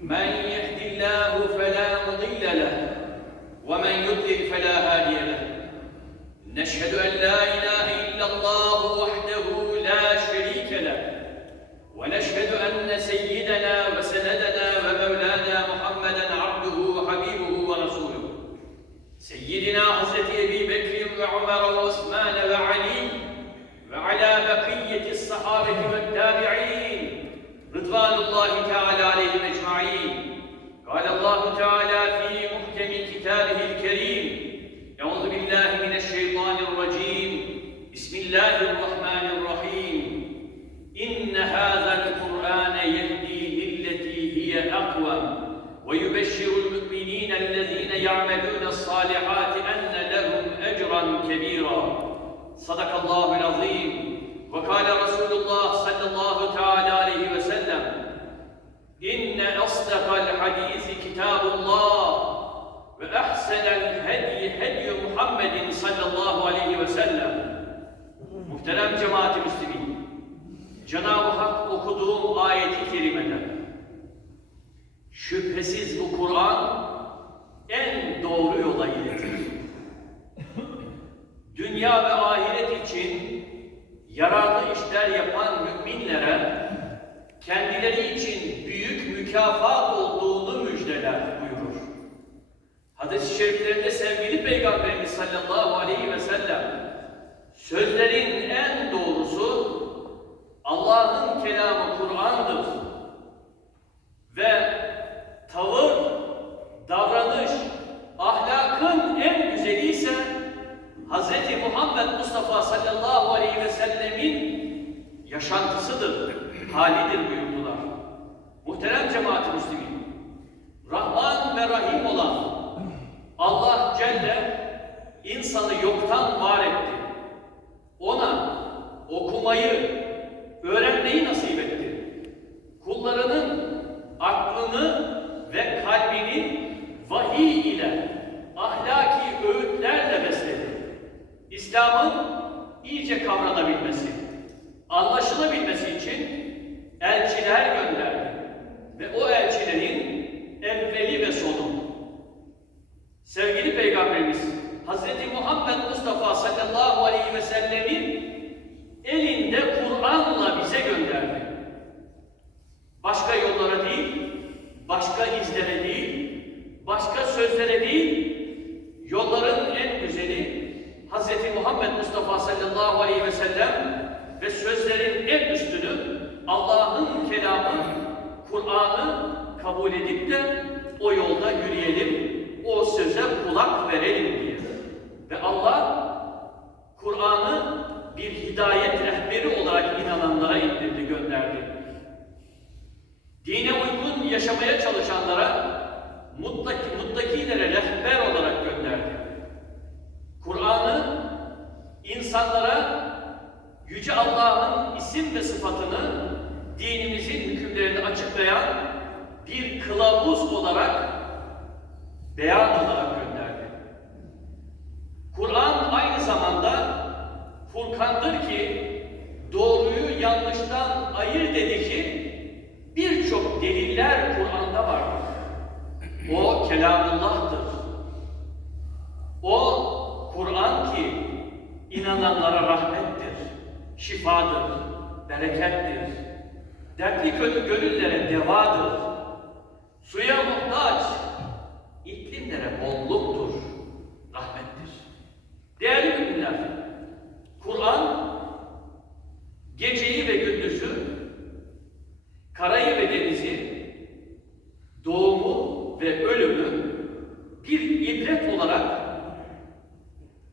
من يهد الله فلا مضل له ومن يضلل فلا هادي له. نشهد أن لا إله إلا الله وحده لا شريك له ونشهد أن سيدنا وسندنا ومولانا محمدا عبده وحبيبه ورسوله. سيدنا حضرة أبي بكر وعمر وعثمان وعلي وعلى بقية الصحابة والتابعين رضوان الله تعالى عليهم أجمعين. قال الله تعالى في محكم كتابه الكريم أعوذ بالله من الشيطان الرجيم. بسم الله الرحمن الرحيم. إن هذا القرآن يهدي للتي هي أقوم ويبشر المؤمنين الذين يعملون الصالحات أن لهم أجرا كبيرا. صدق الله العظيم. Ve kâle Resulullah sallallahu teâlâ aleyhi ve sellem İnne asdaqal hadisi kitabullah ve ehsenel hedi hedi Muhammedin sallallahu aleyhi ve sellem Muhterem cemaat-i müslimin Cenab-ı Hak okuduğum ayeti kerimede şüphesiz bu Kur'an en doğru yola iletir. Dünya ve ahiret yararlı işler yapan müminlere kendileri için büyük mükafat olduğunu müjdeler buyurur. Hadis-i şeriflerinde sevgili Peygamberimiz sallallahu aleyhi ve sellem sözlerin en doğrusu Allah'ın kelamı Kur'an'dır ve tavır, davranış, ahlakın en güzeli ise Hz. Muhammed Mustafa sallallahu aleyhi ve sellemin yaşantısıdır, halidir buyurdular. Muhterem cemaat-i Müslümin, Rahman ve Rahim olan Allah Celle insanı yoktan var etti. Ona okumayı, öğrenmeyi nasip etti. Kullarının aklını ve kalbini vahiy ile, ahlaki öğütlerle besledi. İslam'ın iyice kavranabilmesi, anlaşılabilmesi için elçiler gönderdi. Ve o elçilerin evveli ve sonu. Sevgili Peygamberimiz Hz. Muhammed Mustafa sallallahu aleyhi ve sellemin elinde Kur'an'la bize gönderdi. Başka yollara değil, başka izlere değil, başka sözlere değil, yolların en güzeli Hz. Muhammed Mustafa sallallahu aleyhi ve sellem ve sözlerin en üstünü Allah'ın kelamı, Kur'an'ı kabul edip de o yolda yürüyelim, o söze kulak verelim diye. Ve Allah Kur'an'ı bir hidayet rehberi olarak inananlara indirdi, gönderdi. Dine uygun yaşamaya çalışanlara, muttaki, muttakilere rehber olarak gönderdi. Kur'an'ı insanlara Yüce Allah'ın isim ve sıfatını, dinimizin hükümlerini açıklayan bir kılavuz olarak, beyan olarak gönderdi. Kur'an aynı zamanda Furkan'dır ki doğruyu yanlıştan ayırt edici birçok deliller Kur'an'da vardır. O kelamullah'tır. O Kur'an ki inananlara rahmettir, şifadır, berekettir. Dertli gönül gönüllere devadır. Suya muhtaç, iklimlere bolluktur, rahmettir. Değerli müminler, Kur'an geceyi ve gündüzü, karayı ve denizi, doğumu ve ölümü bir ibret olarak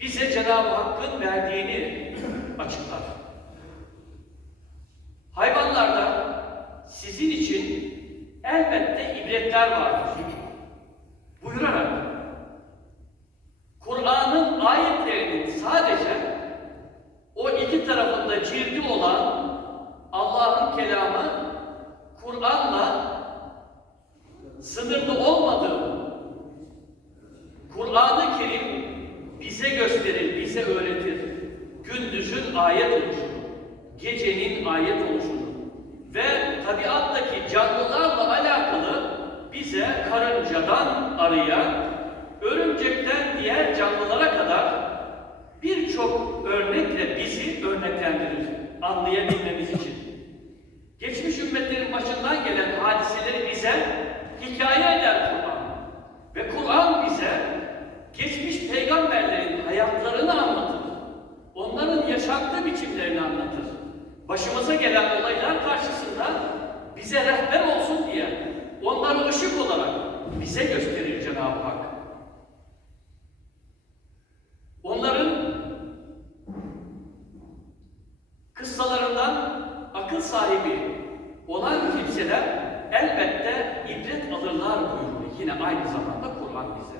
bize Cenab-ı Hakk'ın verdiğini açıklar. Hayvanlarda sizin için elbette ibretler vardır. Buyurarak Kur'an'ın ayetlerinin sadece o iki tarafında cildi olan Allah'ın kelamı Kur'an'la sınırlı olmadığı Kur'an-ı Kerim bize gösterir, bize öğretir. Gündüzün ayet oluşunu, gecenin ayet oluşunu ve tabiattaki canlılarla alakalı karıncadan arıya, örümcekten diğer canlılara kadar birçok örnekle bizi örneklendirir, anlayabilmemiz için. Geçmiş ümmetlerin başından gelen hadiseleri bize hikaye eder Kur'an. Ve Kur'an bize geçmiş peygamberlerin hayatlarını anlatır. Onların yaşantı biçimlerini anlatır. Başımıza gelen olaylar karşısında bize rehber diye ışık olarak bize gösterir Cenab-ı Hak. Onların kıssalarından akıl sahibi olan kimseler elbette ibret alırlar buyuruyor. Yine aynı zamanda Kur'an bize.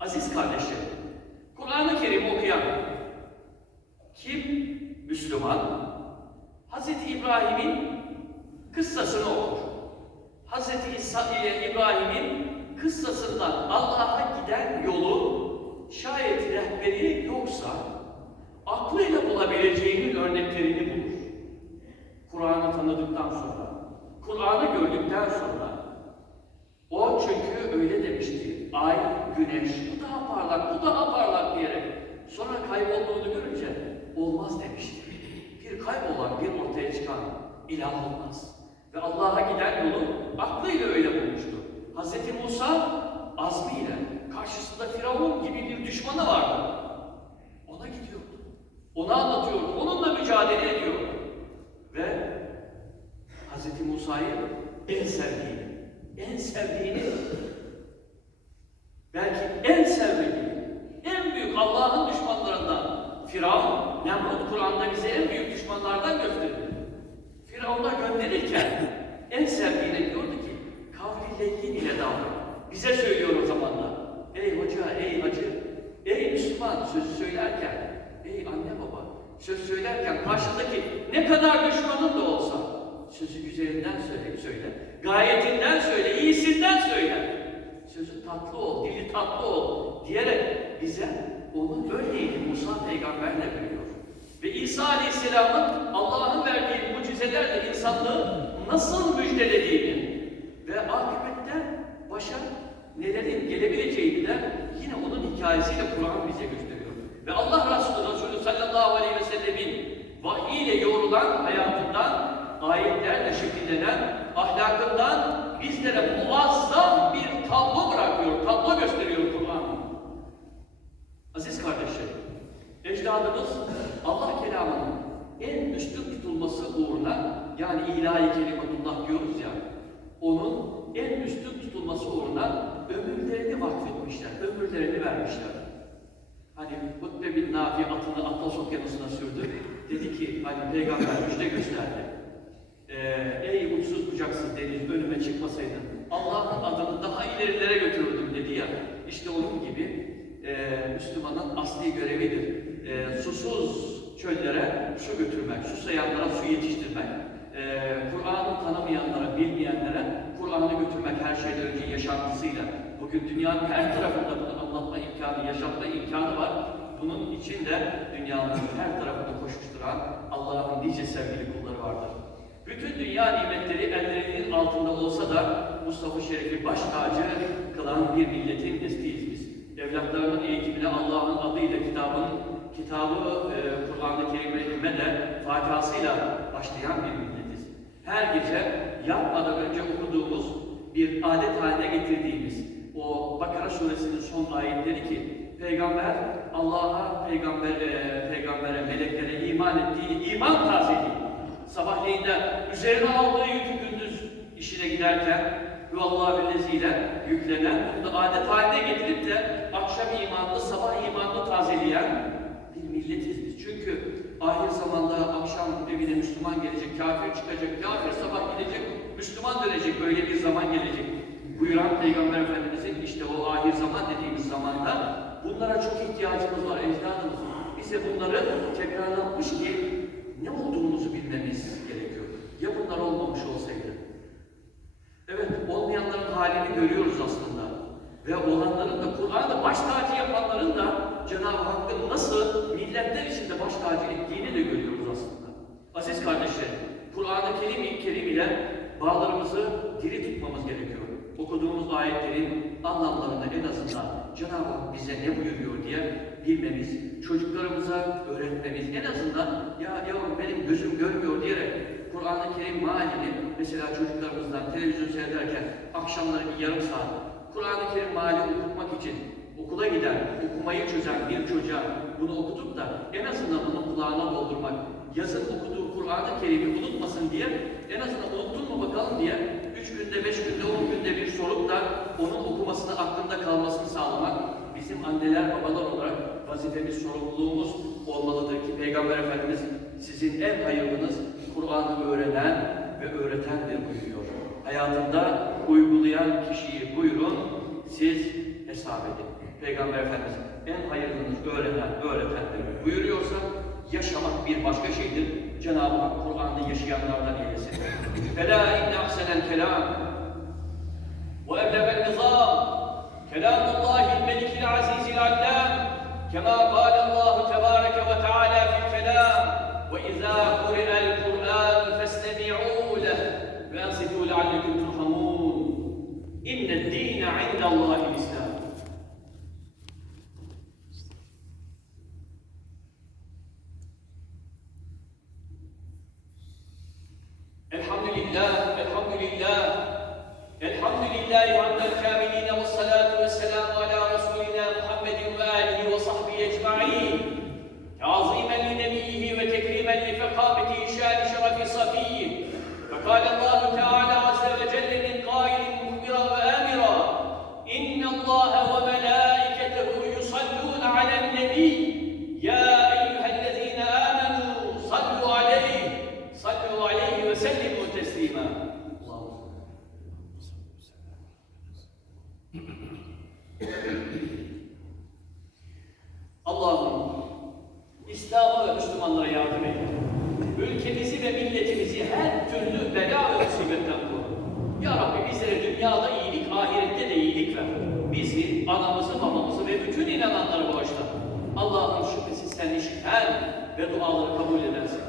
Aziz kardeşlerim, Kur'an-ı Kerim okuyan kim Müslüman? Hz. İbrahim'in kıssasını okur. Hz. İle İbrahim'in kıssasından Allah'a giden yolu şayet rehberi yoksa aklıyla bulabileceğinin örneklerini bulur. Kur'an'ı tanıdıktan sonra, Kur'an'ı gördükten sonra o çünkü öyle demişti. Ay, güneş, bu daha parlak, bu daha parlak diyerek sonra kaybolduğunu görünce olmaz demişti. Bir kaybolan, bir ortaya çıkan ilah olmaz. Ve Allah'a giden yolu aklıyla öyle bulmuştu. Hz. Musa azmiyle karşısında Firavun gibi bir düşmanı vardı. Ona gidiyordu. Ona anlatıyordu. Onunla mücadele ediyordu. Ve Hz. Musa'yı en sevdiğini, en sevdiğini, belki en sevmediğini, en büyük Allah'ın düşmanlarından Firavun, Nemrut Kur'an'da bize en büyük düşmanlardan gösterdi. Firavun'a gönderirken en sevdiğine leyyin ile davran. Bize söylüyor o zamanlar. Ey hoca, ey hacı, ey Müslüman sözü söylerken, ey anne baba, söz söylerken karşıdaki ne kadar düşmanın da olsa sözü güzelinden söyle, söyle. Gayetinden söyle, iyisinden söyle. Sözü tatlı ol, dili tatlı ol diyerek bize onun örneğini Musa peygamberle veriyor. Ve İsa Aleyhisselam'ın Allah'ın verdiği mucizelerle insanlığı nasıl müjdelediğini nelerin gelebileceğini de yine onun hikayesiyle Kur'an bize gösteriyor. Ve Allah Resulü Resulü sallallahu aleyhi ve sellemin vahiy ile yoğrulan hayatından, ayetlerle şekillenen ahlakından bizlere muazzam bir tablo bırakıyor, tablo gösteriyor Kur'an. Aziz kardeşlerim, ecdadımız Allah kelamının en üstün tutulması uğruna, yani ilahi kelimetullah diyoruz ya, onun en üstün tutulması uğruna ömürlerini vakfetmişler, ömürlerini vermişler. Hani Hutbe bin Nafi atını Atlas Okyanusu'na sürdü. Dedi ki, hani peygamber müjde gösterdi. Ee, ey uçsuz bucaksız deniz önüme çıkmasaydın Allah'ın adını daha ilerilere götürürdüm dedi ya. İşte onun gibi e, Müslümanın asli görevidir. E, susuz çöllere su götürmek, susayanlara su yetiştirmek, e, Kur'an'ı tanımayanlara, bilmeyenlere Kur'an'ı götürmek her şeyden önce yaşantısıyla. Bugün dünyanın her tarafında bunu anlatma imkanı, yaşatma imkanı var. Bunun için de dünyanın her tarafında koşuşturan Allah'ın nice sevgili kulları vardır. Bütün dünya nimetleri ellerinin altında olsa da Mustafa Şerif'i baş tacı kılan bir milletin nesliyiz biz. Evlatlarının eğitimine Allah'ın adıyla kitabın, kitabı e, Kur'an-ı Kerim'e de Fatiha'sıyla başlayan bir milletiz. Her gece yatmadan önce okuduğumuz bir adet haline getirdiğimiz o Bakara suresinin son ayetleri ki Peygamber Allah'a, peygamber, e, peygambere, meleklere iman ettiği iman tazeliği Sabahleyin de üzerine aldığı yükü gündüz işine giderken Hüvallahü ile yüklenen, bunu adet haline getirip de akşam imanını, sabah imanını tazeleyen bir milletiz biz. Çünkü ahir zamanda akşam evine Müslüman gelecek, kafir çıkacak, kafir sabah gidecek, Müslüman dönecek, öyle bir zaman gelecek. Buyuran Peygamber Efendimizin işte o ahir zaman dediğimiz zamanda bunlara çok ihtiyacımız var ecdadımız. Bize bunları tekrarlatmış ki ne olduğumuzu bilmemiz gerekiyor. Ya bunlar olmamış olsaydı? Evet, olmayanların halini görüyoruz aslında. Ve olanların da, Kur'an'da baş tacı yapanların da Cenab-ı Hakk'ın nasıl milletler içinde baş tacı ettiğini de görüyoruz aslında. Aziz kardeşlerim, Kur'an-ı Kerim, Kerim ile bağlarımızı diri tutmamız gerekiyor. okuduğumuz ayetlerin anlamlarını en azından Cenab-ı Hak bize ne buyuruyor diye bilmemiz, çocuklarımıza öğretmemiz, en azından ya yavrum benim gözüm görmüyor diyerek Kur'an-ı Kerim mealini mesela çocuklarımızdan televizyon seyrederken akşamları bir yarım saat Kur'an-ı Kerim meali okutmak için okula giden, okumayı çözen bir çocuğa bunu okutup da en azından onun kulağına doldurmak, yazın okuduğu Kur'an-ı Kerim'i unutmasın diye en azından unuttun mu bakalım diye üç günde, beş günde, on günde bir sorup da onun okumasını aklında kalmasını sağlamak bizim anneler babalar olarak vazifemiz, sorumluluğumuz olmalıdır ki Peygamber Efendimiz sizin en hayırlınız Kur'an'ı öğrenen ve öğretendir buyuruyor. Hayatında uygulayan kişiyi buyurun siz hesap edin. Peygamber Efendimiz en hayırlınız öğrenen, öğretendir buyuruyorsa yaşamak bir başka şeydir. Cenab-ı Hak Kur'an'ı yaşayanlardan eylesin. Fela inne ahsenen kelam. Ve evleben nizam. Kelamullahil melikil azizil allam. Kema kâlallahu tebâreke ve teâlâ fil kelam. Ve izâ kuri'el Kur'an festemi'û leh. Ve ensitû leallekum turhamûn. İnne d-dîne indallâhi islam لله حمد الكاملين والصلاة والسلام على رسولنا محمد وآله وصحبه أجمعين. تعظيما لنبيه وتكريما لفخامة شان شرف صفيه. فقال الله تعالى ve duaları kabul edersin.